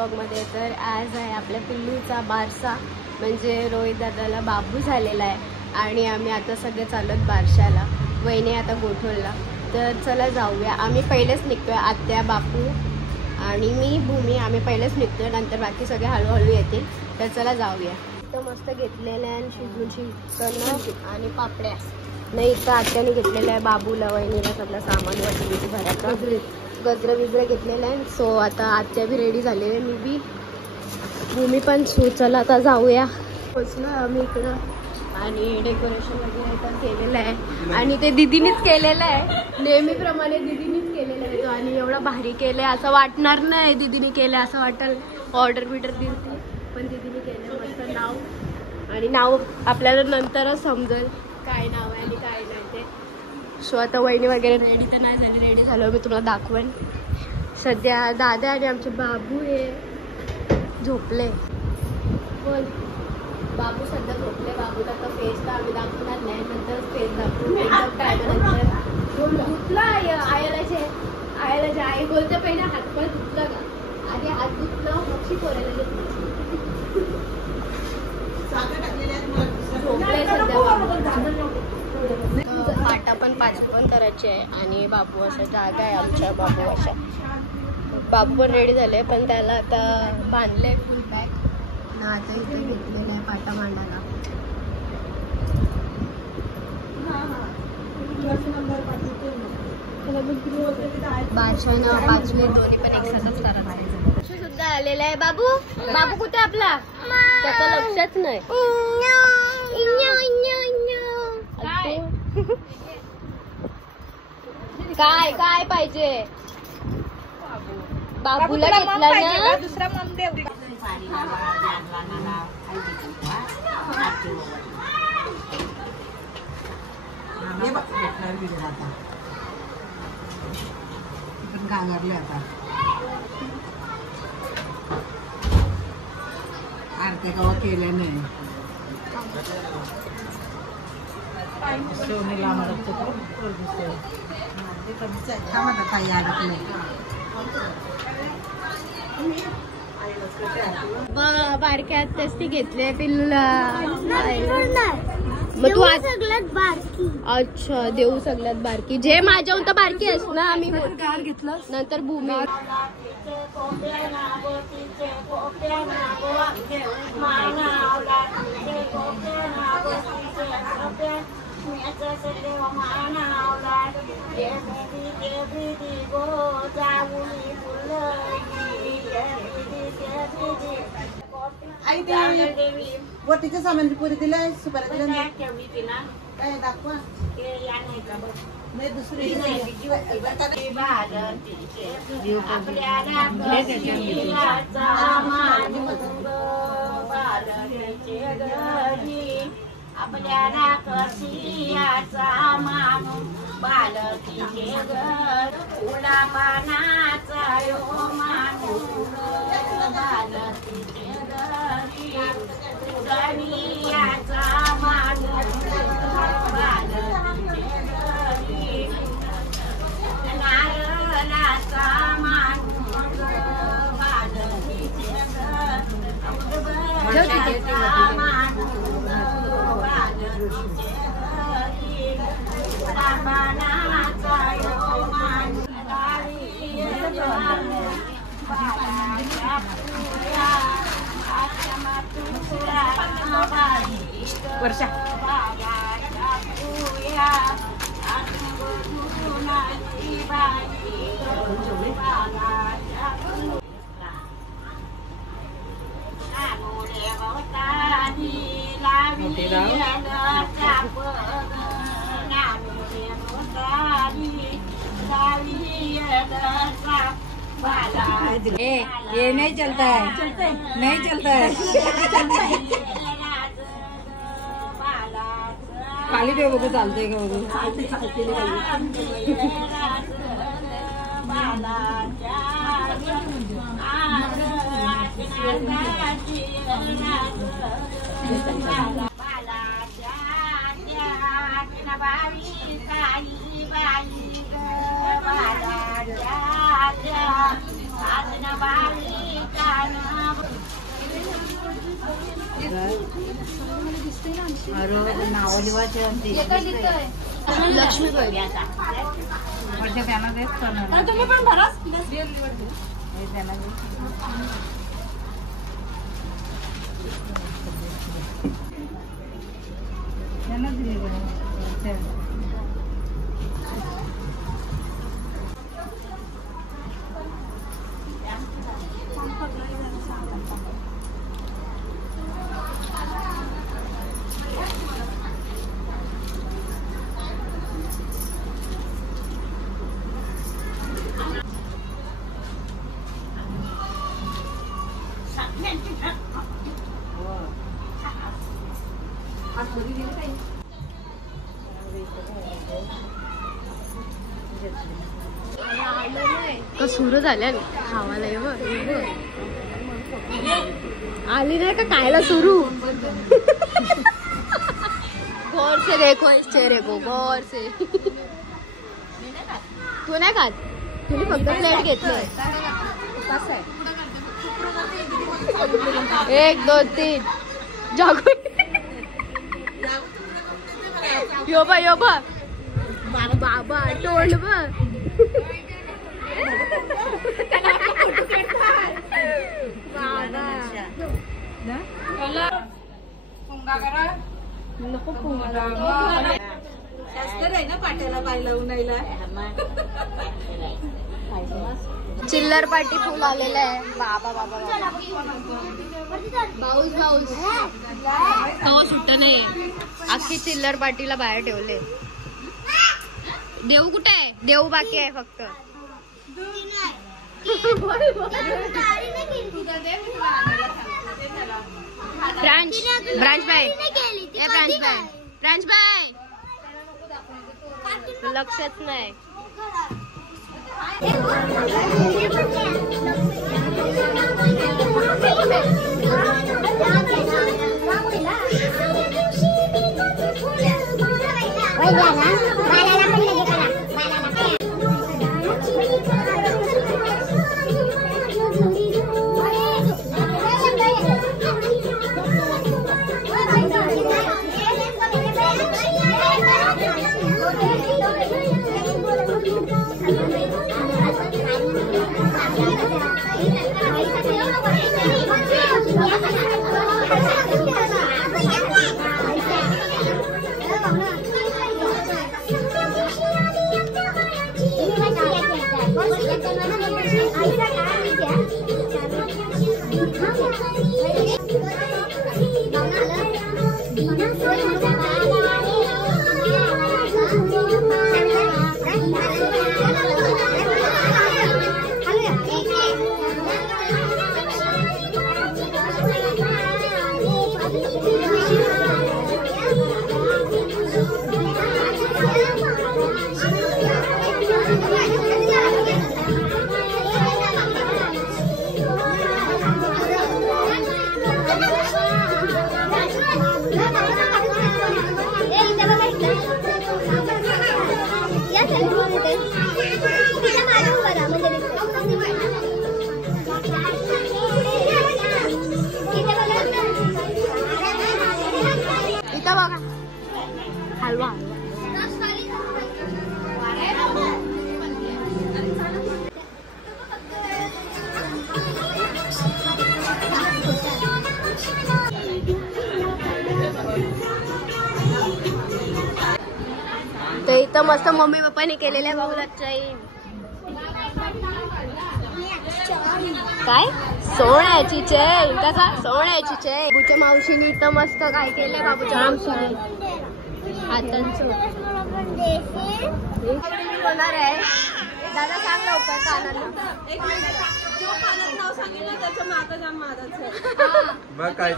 ब्लॉगमध्ये. तर आज आहे आपल्या पिल्लूचा बारसा, म्हणजे रोहित दादाला बाबू झालेला आहे आणि आम्ही आता सगळे चालत बारशाला. वहिनी आता गोठवला. तर चला जाऊया. आम्ही पहिलेच निघतोय, आत्या, बापू आणि मी, भूमी. आम्ही पहिलेच निघतोय, नंतर बाकी सगळे हळूहळू येतील. तर चला जाऊया. इथं मस्त घेतलेलं आहे शिजून आणि पापड्या नाही. इथं आत्याने घेतलेलं आहे बाबूला, वहिनीला सगळं सामान वगैरे घराचं गजरं विजरं घेतलेलं आहे. सो आता आत्या बी रेडी झालेले, मी बी, भूमी पण. सो चला आता जाऊया. पोचलो आम्ही इकडं आणि डेकोरेशन वगैरे तर केलेलं आहे आणि ते दिदीनीच केलेलं आहे. नेहमीप्रमाणे दिदीनीच केलेलं आहे तो. आणि एवढा भारी केलं आहे असं वाटणार नाही दिदीने केलं असं वाटेल. ऑर्डर बिर्डर दिली पण दिदीने केलं मस्त. नाव आणि नाव आपल्याला नंतरच समजेल काय नाव आहे आणि काय नाही ते. सो आता वहिनी वगैरे रेडी तर नाही झाली, रेडी झालं मी तुम्हाला दाखवेन. सध्या दादा आणि आमचे बाबू हे झोपले. बोल. बाबू सध्या झोपले. बाबूला आता फेस तर आम्ही दाखवणार नाही, नंतरच फेस दाखवू. एकदम टायमानंतर धुतला आयाला जे आई बोलते पहिले हातपाय धुतला का, आधी हात धुतला मच्छी पोरायला झोपले सध्या. फाटा पण 5 पण करायचे आहे आणि बाबू अशा जागा आहे आमच्या. बाबू अशा बाबू पण रेडी झाले पण त्याला आता बांधलंय फुल बॅग ना. आता इथे घेतलेलं आहे पाटा मांडायला. बारशानं 5वी दोन्ही पण एकसाथच करायचं सुद्धा आलेला आहे. बाबू बाबू कुठे आपला, त्याचं लक्षच नाही. काय काय पाहिजे बाबूला घेतला ना. दुसरा आरत्या गावा केल्या नाही. बारक्यात तस्ती घेतले पिल्लूला. मग तू आज सगळ्यात बारकी. अच्छा, देऊ सगळ्यात बारकी. जे माझ्याहून तर बारकी आहेस ना. आम्ही घेतलं नंतर भूमी. वटीचं सामान पुरी दिलंय, सुपारी दिल्या काय दाखवा. नाही दुसरी आपल्याला कसियाचा मानू बालकीचे घर, फुला पानाचा यो मानू बालकीचे घरी, गणियाचा मानू बालकीचे घरी, नारळाचा मानू बालकीचे घर, मानू वर्षा ये नहीं चलता है, नहीं चलता है. खाली पे बघू चालतंय का बघू. लक्ष्मीबाई तुम्ही पण भरा तो सुरू झाल्या खावाला आली नाही का खायला सुरू गौर से देखो इस चेहरे को गौर से तू नाही खात तुम्ही फक्त प्लेट घेतलंय 1 2 3 जागो यो बा बाबा तोंड बघ नको पाट्याला पाय लावून चिल्लर पाटी फुल आलेलं आहे बाबा बाऊस हो सुट्ट नाही अख्खी चिल्लर पाटीला बाहेर ठेवले देऊ कुठे आहे देऊ बाकी आहे फक्त ब्रांच बाय लक्षच नाही हलवा ते इथं मस्त मम्मी पप्पानी केलेल्या बाहुलात काय सोन्याची चेन कसा सोन्याची चेन बुच्या मावशीने इथं मस्त काय केलंय बाबूच्या मावशीने हातांचं होणार आहे दादा सांग लवकर कानाला नाव सांगितलं त्याच्या मागं जाम मागायचं मग काय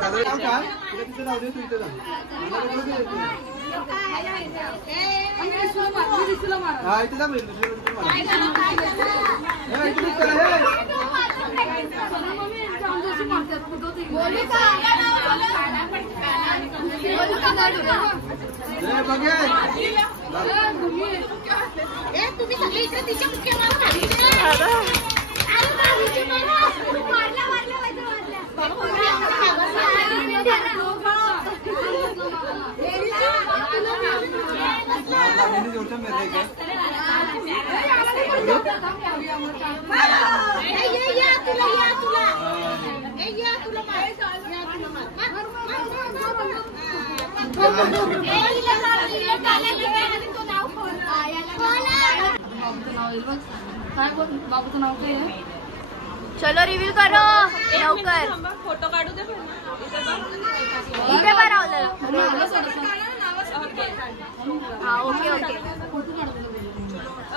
तुम्ही सगळे इकडे तिच्या मुख्य बाबूचं नाव काय आहे? चलो रिव्हील करो लवकर. फोटो काढू दे इथे बनवलं. हा ओके ओके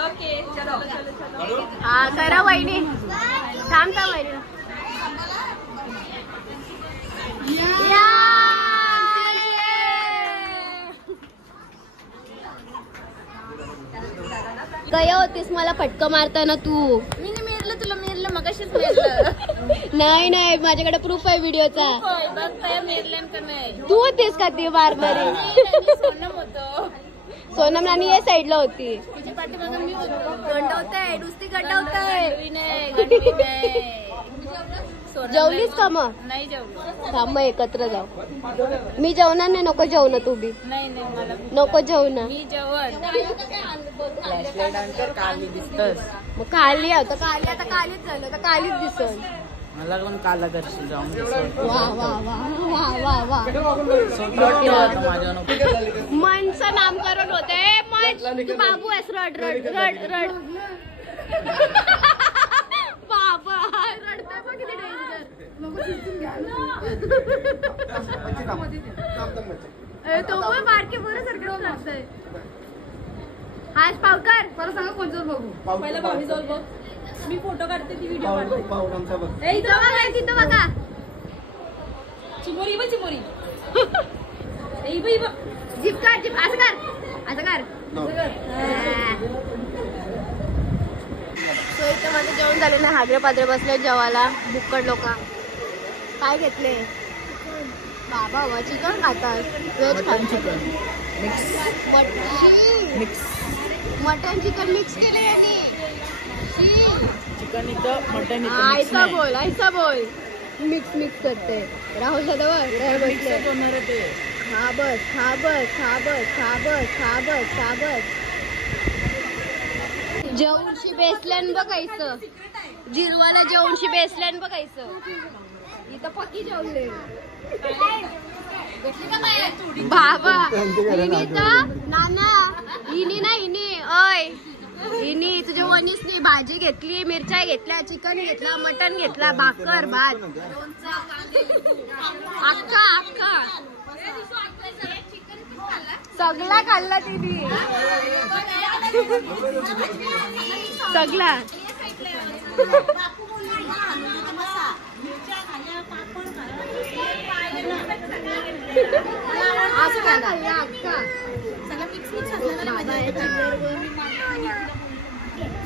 ओके चलो. हा करा वहिनी. थांब थांब वहिनी. गया होतीस मला फटका मारताना तू. मी मेरलं तुला मेरलं मगाशीच मेरलं. नाही नाही माझ्याकडे प्रूफ आहे व्हिडिओचा. तू होतीस का ती मारणारी? सोनम होतो. सोनम राणी या साईडला होती. तुझी पाठीमागे मी होतो. गंडवताय नुसती गंडवताय. गंडवी नाही. जेवलीस का मग? नाही जेवलो. थांब मग एकत्र जाऊ. मी जेवणार नाही. नको जेवू ना तू बी. नाही नाही मला नको जेवू ना. मी जेवण. काली दिसतस. मग काली आता काली आता कालीच झालं तर कालीच दिसन. मला पण काला दर्शन जाऊन वा वा वा वा वा वा. मनचं नामकरण होते. मन तू बाबू आहेस. रड रड रड रड. बाबा रडतोय बघ किती डेंजर. तो पण बारके बरं सारखं लागतंय. हाच पावकर मला सांगा कोणचं बघू. पहिला भाभी जाऊ बघ. मी फोटो काढते ती व्हिडिओ काढते. इथं बघा तिथं बघा. चिमोरी बघ चिमोरी. जिप कर जिप. असं कर असं कर. सो इथं माझं जेवण झालं ना. हादरे पादरे बसले जेवायला. बुक्कड लोक काय घेतले बाबा. वा चिकन खातात. व्हेज खातात. मटन चिकन मिक्स केले. चिकन इथं मटन ऐसा बोल ऐसा बोल. मिक्स मिक्स करते. राहुल दादा बसले. खा बस खा बस खा बस खा बस खा बस खा बस. जेवणशी बेसल्यान बघायचं. जिरवाला जेवणशी बेसल्यान बघायचं. इथं पक्की जेवले बाबा. हिनी तर नाना हिनी ना हिनी अय हिनी तुझ्या वनीसनी भाजी घेतली. मिरच्या घेतल्या. चिकन घेतला. मटन घेतला. भाकर भात अख्खा अख्खा सगळा खाल्ला तिने. सगळा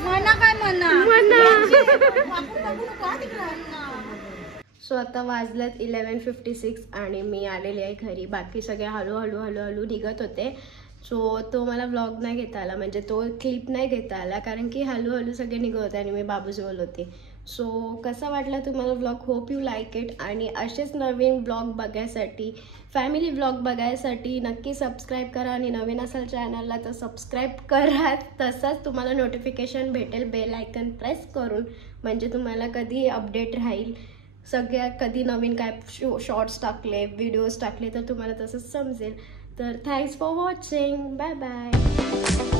मना काय म्हणा. सो आता वाजल्यात 11:56 आणि मी आलेली आहे घरी. बाकी सगळे हळूहळू हळूहळू निघत होते. सो तो मला व्लॉग नाही घेता आला. म्हणजे तो क्लिप नाही घेता आला कारण की हळूहळू सगळे निघत होते आणि मी बाबूजवळ होते. सो कसा वाटला तुम्हाला vlog. Hope you like it. आणि असेच नवीन व्लॉग बघायसाठी फॅमिली व्लॉग बघायसाठी नक्की सबस्क्राईब करा. आणि नवीन असाल चॅनलला तर सबस्क्राईब करा. तसंच तुम्हाला नोटिफिकेशन भेटेल बेल आयकन प्रेस करून. म्हणजे तुम्हाला कधी अपडेट राहील सगळ्या. कधी नवीन काय शॉर्ट्स टाकले व्हिडिओज टाकले तर तुम्हाला तसंच समजेल. तर thanks for watching. Bye bye.